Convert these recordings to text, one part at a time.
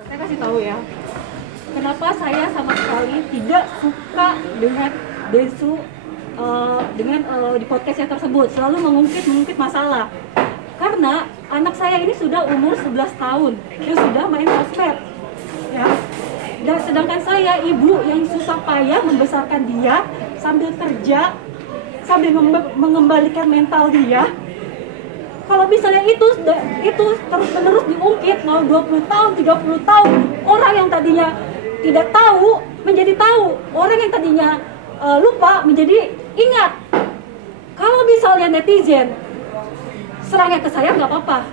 Saya kasih tahu ya, kenapa saya sama sekali tidak suka dengan Densu di podcastnya tersebut, selalu mengungkit masalah. Karena anak saya ini sudah umur 11 tahun, dia sudah main sosmed, ya. Dan sedangkan saya ibu yang susah payah membesarkan dia sambil kerja, sambil mengembalikan mental dia. Kalau misalnya itu terus-menerus diungkit, mau 20 tahun, 30 tahun, orang yang tadinya tidak tahu menjadi tahu, orang yang tadinya lupa menjadi ingat. Kalau misalnya netizen serangnya ke saya nggak apa-apa,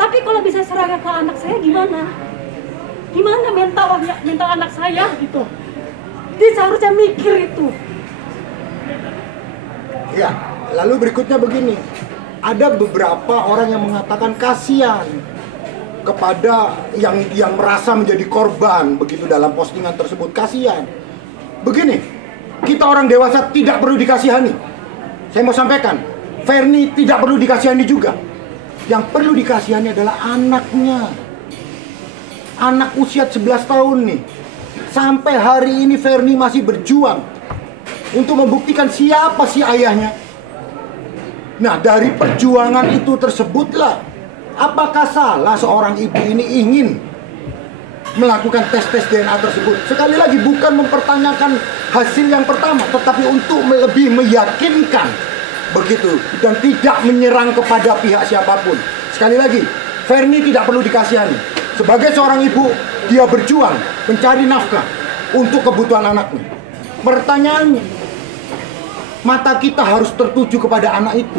tapi kalau bisa serangnya ke anak saya gimana? Gimana mental anak saya gitu? Dia seharusnya mikir itu. Ya, lalu berikutnya begini. Ada beberapa orang yang mengatakan kasihan kepada yang merasa menjadi korban begitu dalam postingan tersebut, kasihan. Begini, kita orang dewasa tidak perlu dikasihani. Saya mau sampaikan, Ferni tidak perlu dikasihani juga. Yang perlu dikasihani adalah anaknya. Anak usia 11 tahun nih. Sampai hari ini Ferni masih berjuang untuk membuktikan siapa sih ayahnya. Nah, dari perjuangan itu tersebutlah, apakah salah seorang ibu ini ingin melakukan tes DNA tersebut? Sekali lagi, bukan mempertanyakan hasil yang pertama, tetapi untuk lebih meyakinkan begitu, dan tidak menyerang kepada pihak siapapun. Sekali lagi, Ferni tidak perlu dikasihani. Sebagai seorang ibu, dia berjuang mencari nafkah untuk kebutuhan anaknya. Pertanyaannya, mata kita harus tertuju kepada anak itu.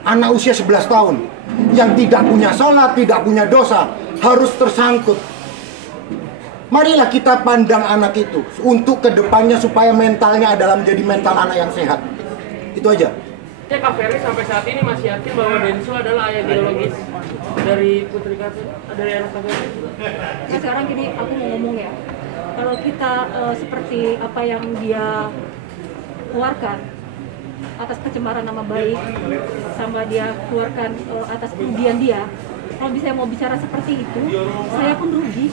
Anak usia 11 tahun yang tidak punya sholat, tidak punya dosa, harus tersangkut. Marilah kita pandang anak itu untuk kedepannya supaya mentalnya adalah menjadi mental anak yang sehat. Itu aja. Kak Ferry sampai saat ini masih yakin bahwa Densu adalah ayah biologis dari Putri Kak, dari anak Kak Ferry? Nah, sekarang gini, aku mau ngomong ya. Kalau kita seperti apa yang dia keluarkan atas pencemaran nama baik, sama dia keluarkan atas kerugian dia, kalau saya mau bicara seperti itu, saya pun rugi.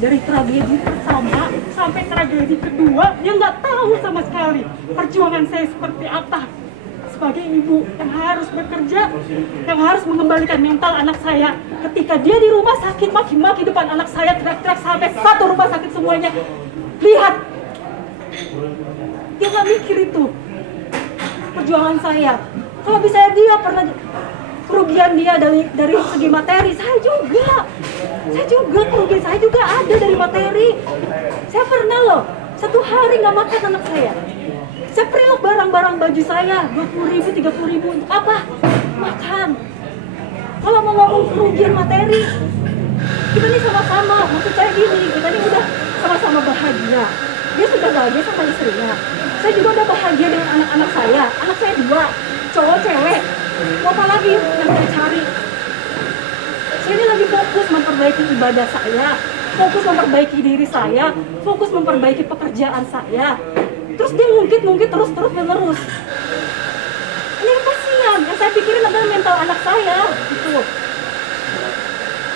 Dari tragedi pertama sampai tragedi kedua, dia nggak tahu sama sekali perjuangan saya seperti apa. Sebagai ibu yang harus bekerja, yang harus mengembalikan mental anak saya. Ketika dia di rumah sakit, maki-maki depan anak saya, teriak-teriak sampai satu rumah sakit semuanya. Lihat, dia nggak mikir itu perjuangan saya. Kalau misalnya dia pernah kerugian dia dari segi materi, saya juga kerugian saya juga ada dari materi. Saya pernah loh, satu hari nggak makan anak saya. Saya prelok barang-barang baju saya 20.000, 30.000 untuk apa? Makan. Kalau mau ngomong kerugian materi, kita ini sama-sama. Maksud saya gini, kita ini udah sama-sama bahagia. Dia sudah bahagia sama istrinya. Saya juga udah bahagia dengan anak-anak saya. Anak saya 2, cowok cewek. Mau apa lagi yang saya cari? Saya ini lagi fokus memperbaiki ibadah saya, fokus memperbaiki diri saya, fokus memperbaiki pekerjaan saya. Terus dia ngungkit terus menerus. Ini kasihan. Yang saya pikirin adalah mental anak saya, gitu.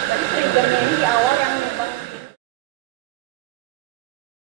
Tapi triggernya ini di awal